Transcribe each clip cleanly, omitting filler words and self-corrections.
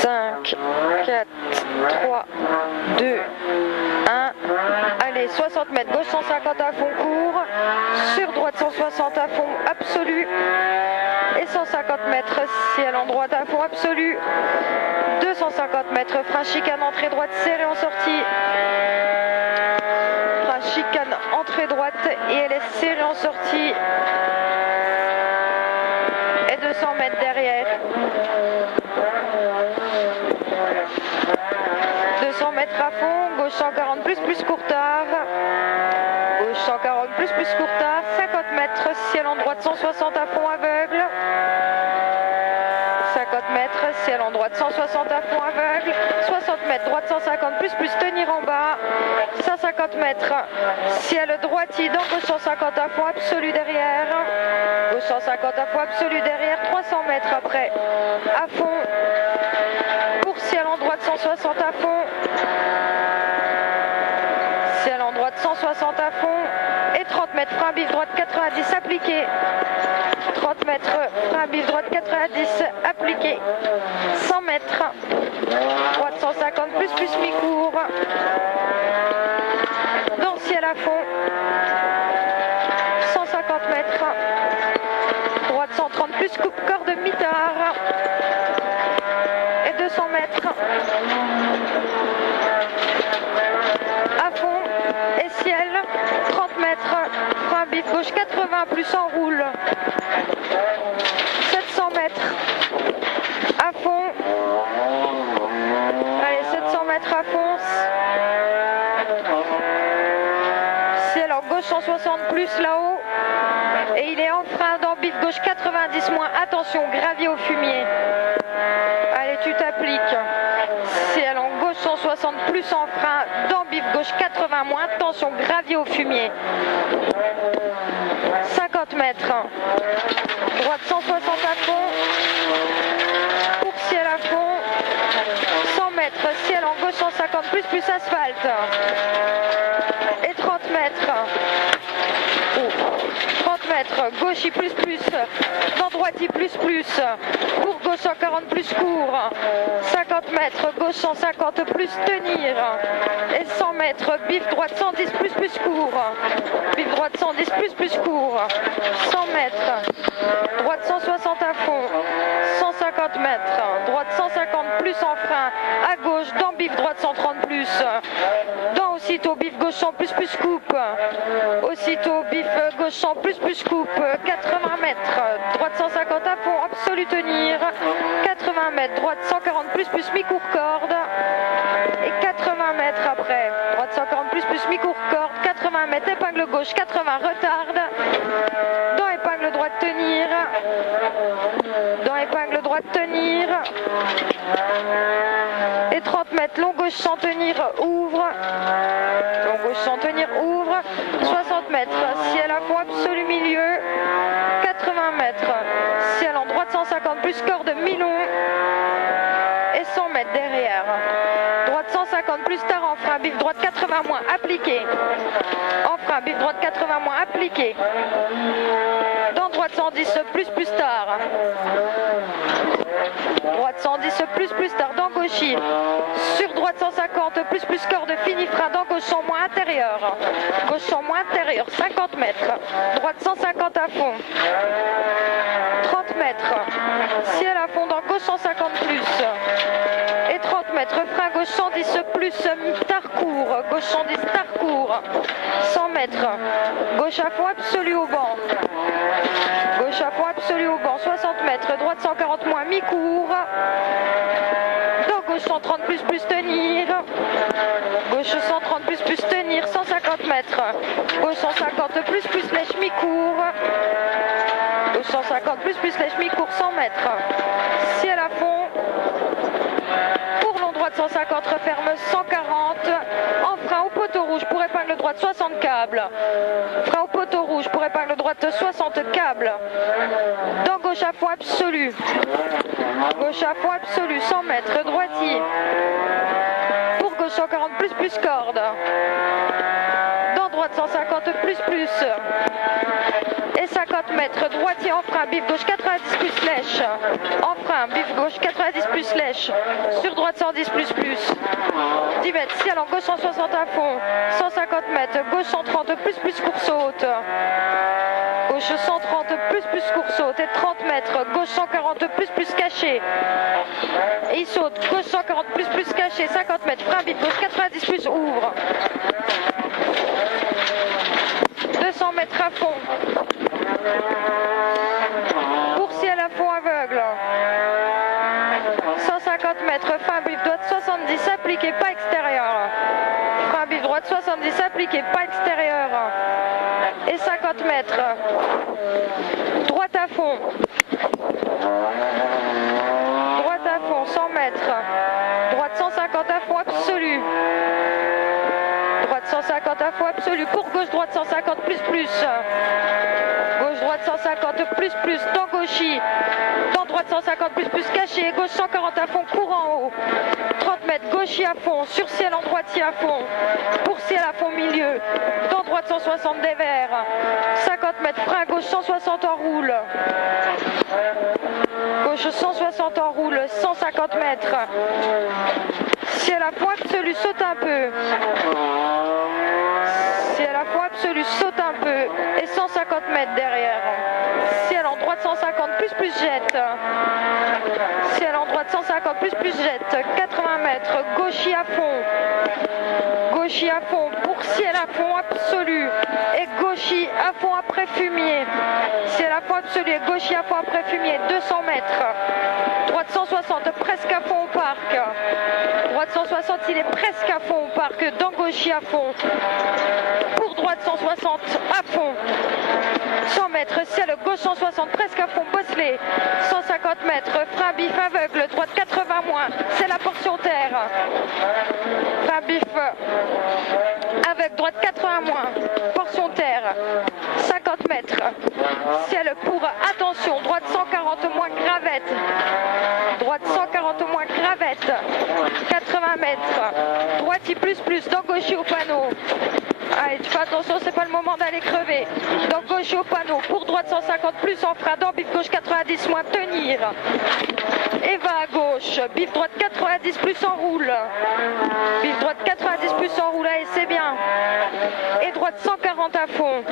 5, 4, 3, 2, 1. Allez, 60 mètres, gauche 150 à fond court, sur droite 160 à fond absolu, et 150 mètres ciel en droite à fond absolu, 250 mètres frein chicane entrée droite serré en sortie, frein chicane entrée droite et elle est serrée en sortie, et 200 mètres derrière. 200 mètres à fond, gauche 140 plus courtard, gauche 140 plus courtard, 50 mètres, ciel en droite 160 à fond aveugle, 50 mètres, ciel en droite 160 à fond aveugle, 60 mètres, droite 150 plus tenir en bas, 150 mètres, ciel droitier dans gauche 150 à fond absolu derrière, gauche 150 à fond absolu derrière, 300 mètres après, à fond, pour ciel en droite 160 à fond, ciel en droite 160 à fond, et 30 mètres, frein bif droite 90 appliqué, 30 mètres, frein bif droite 90 appliqué, 100 mètres, droite 150 plus mi-court, dans le ciel à fond, 150 mètres, droite 130 plus coupe corde mitard, et 200 mètres, à fond, et ciel, 30 mètres, frein bif gauche 80 plus enroule, 700 mètres, à fond, allez 700 mètres à fond, ciel en gauche 160 plus là-haut, et il est en frein dans bif gauche 90 moins, attention gravier au fumier, allez tu t'appliques, ciel en gauche 160 plus en frein, dans bif gauche 80 moins, attention gravier au fumier, 50 mètres, droite 160 à fond, pour ciel à fond, 100 mètres, ciel en gauche 150 plus asphalte, et 30 mètres, 30 mètres, gauche plus, dans droite plus, pour gauche 140 plus court, 50 mètres, gauche 150 plus tenir, et 100 mètres, bif droite 110 plus court, bif droite 110 plus court, 100 mètres, droite 160 à fond, 150 mètres, droite 150 plus en frein, à gauche, dans bif droite 130 plus, dans aussitôt bif gauche 100 plus coupe, aussitôt bif gauche 100 plus coupe, 80 mètres, droite 150 à fond, absolu tenir, 80 mètres, droite 140 plus mi-court corde, et 80 mètres après, droite 140 plus mi-court corde, 80 mètres, épingle gauche, 80 retarde, dans épingle droite tenir, dans épingle droite tenir, et 30 mètres, long gauche sans tenir, ouvre, long gauche sans tenir, ouvre, 60 mètres, ciel à fond absolu milieu, 80 mètres, ciel en droite 150 plus corde mi-long, et 100 mètres derrière, droite 150 plus tard en frein, bif droite 80 moins appliqué, en frein bif droite 80 moins appliqué, dans droite 110 plus tard, droite 110 plus tard, dans gauchis, sur droite 150 plus corde fini frein, dans gauche 100 moins intérieur, gauche 100 moins intérieur, 50 mètres, droite 150 à fond, 30 mètres, ciel à fond dans gauche 150 plus, et 30 mètres, frein gauche 110 plus tard court, gauche 110 tard court, 100 mètres, gauche à fond absolu au banc, gauche à fond absolu au banc, 60 mètres, droite 140 moins mi-court, dans gauche 130 plus tenir, gauche 130 plus tenir, 150 mètres, gauche 150 plus lèche mi-court, gauche 150 plus lèche mi-court, 100 mètres, ciel à fond, pour long droite 150 referme 140, en frein au poteau rouge pour épingle droite 60 câbles, frein au poteau rouge pour épingle droite 60 câbles, dans gauche à fond absolu, gauche à fond absolu, 100 mètres, droitier, pour gauche 140 plus corde, dans droite 150 plus, et 50 mètres. mètres, droitier en frein, bif gauche 90 plus lèche. En frein, bif gauche 90 plus lèche. Sur droite 110 plus. 10 mètres, ciel en gauche 160 à fond. 150 mètres, gauche 130 plus course haute. Gauche 130 plus course haute et 30 mètres, gauche 140 plus caché. Et il saute, gauche 140 plus caché, 50 mètres, frein vite, gauche 90 plus ouvre. 200 mètres à fond. Pour ciel à fond aveugle. 150 mètres, fin bif droite 70, appliqué, pas extérieur. Fin bif droite 70, appliqué, pas extérieur. Et 50 mètres. Droite à fond. Droite à fond, 100 mètres. Droite 150 à fond absolu. Droite 150 à fond absolu. Pour gauche, droite 150 plus. Gauche, droite 150 plus. Dans gauchis. Dans droite 150 plus caché. Gauche 140 à fond, courant haut. 30 mètres, gauchis à fond. Sur ciel en droitier à fond. Pour ciel à fond milieu. Dans droite 160 des verts. 50 mètres, frein gauche 160 en roule. Gauche 160 en roule. 150 mètres. Ciel à fond absolu, saute un peu. Ciel à fond absolu, saute un peu. Et 150 mètres derrière. Ciel en droite 150 plus jette. Ciel en droite 150 plus jette. 80 mètres, gauchis à fond. Gauchis à fond, pour ciel à fond absolu. Et gauchis à fond après fumier. Ciel à fond absolu et gauchis à fond après fumier. 200 mètres. Droite 160, presque à fond au parc. Droite 160, il est presque à fond au parc. Dans gauchis à fond. Pour droite 160 à fond. 100 mètres, ciel gauche 160, presque à fond, bosselé. 150 mètres, frein bif aveugle, droite 80 moins, c'est la portion terre. Frein bif avec droite 80 moins, portion terre. 50 mètres, ciel pour, attention, droite 140 moins, gravette. Droite 140 moins, gravette. 80 mètres, droite plus, dans gauche au panneau. Allez, tu fais attention, c'est pas le moment d'aller crever. Donc gauche au panneau, pour droite 150 plus en frein, dans bif gauche 90 moins, tenir. Et va à gauche, bif droite 90 plus en roule. Bif droite 90 plus en roule, allez, c'est bien. Et droite 140 à fond.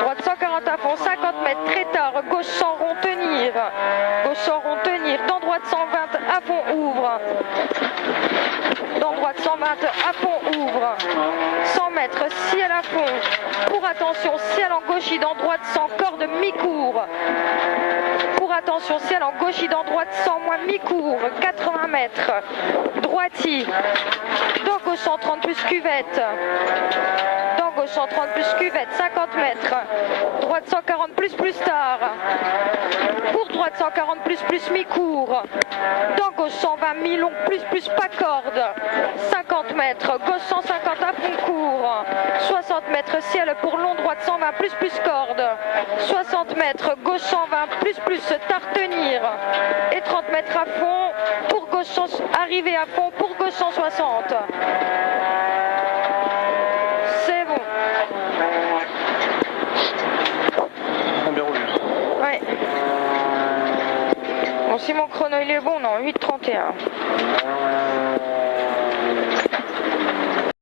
Droite 140 à fond, 50 mètres, très tard, gauche sans rond, tenir. Gauche sans rond, tenir. Dans droite 120 à fond, ouvre. Dans droite 120 à fond, ouvre. 100 mètres, ciel à fond. Pour attention, ciel en gauchis, dans droite 100, corde mi-court. Pour attention, ciel en gauchis, dans droite 100 moins mi-court. 80 mètres. Droitier. Dans gauche 130 plus cuvette. Dans gauche 130 plus cuvette, 50 mètres. Droite 140 plus tard. Pour droite 140 plus mi-court. Dans gauche 120 mi-long plus pas corde. 50 mètres. Gauche 150 à fond court. 60 mètres ciel pour long, droite 120 plus corde. 60 mètres. Gauche 120 plus tard tenir. Et 30 mètres à fond. Pour gauche arriver à fond. Pour gauche 160. C'est bon. Bien roulé. Ouais. Bon, si mon chrono il est bon, non, 8,31.